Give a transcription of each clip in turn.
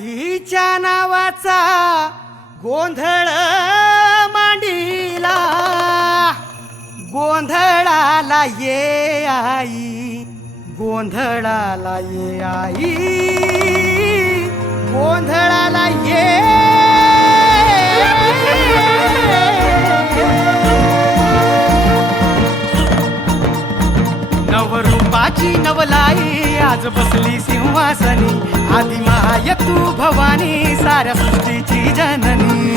हिच्या नावाचा गोंधळ मांडीला. गोंधळाला ये आई गोंधळाला ये आई. गोंधळाला ये नवरूपाची नवलाई आज बसली सिंहासनी. आधी माय तू भवानी साऱ्या सृष्टीची जननी.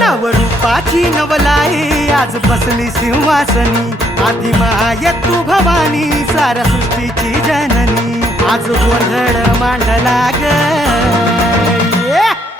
नवरूपाची नवलाई आज बसली सिंहासनी. आधी माय तू भवानी साऱ्या सृष्टीची जननी. आज गोंधळ मांडला ग!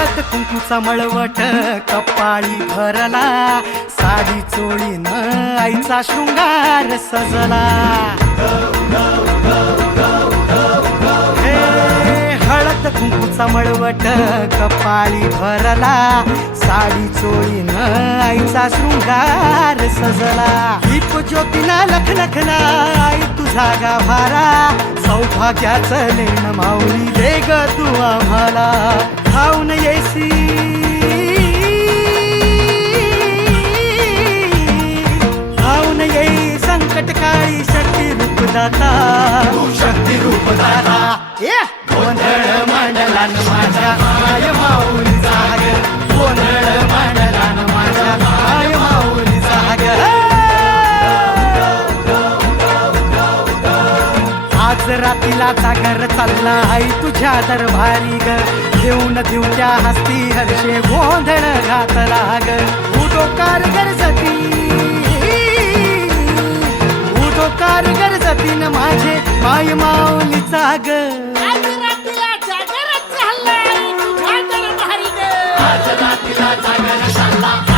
हळद कुंकूचा मळवट कपाळी भरला साडी चोळीन आईचा शृंगार सजला. हे, हळद कुंकूचा मळवट कपाळी भरला साडी चोळीन आईचा शृंगार सजला. दीप ज्योतीला लखलखला आई तुझा गाभारा सौभाग्याचं लेण माऊली दे ग तू आम्हाला. दाता शक्ती रूप दाता गोंधळ मांडला माझ्या माय माऊली जाग गोंधळ मांडला माझ्या माय माऊली जाग आज रातीला जागर चालला आई तुझ्या दरबारी ग घेऊन देऊच्या हस्ती हर्षे गोंधळ घातला ग उदो कारगर माय माऊलीचा ग. आज रात्रीला जागरच झाला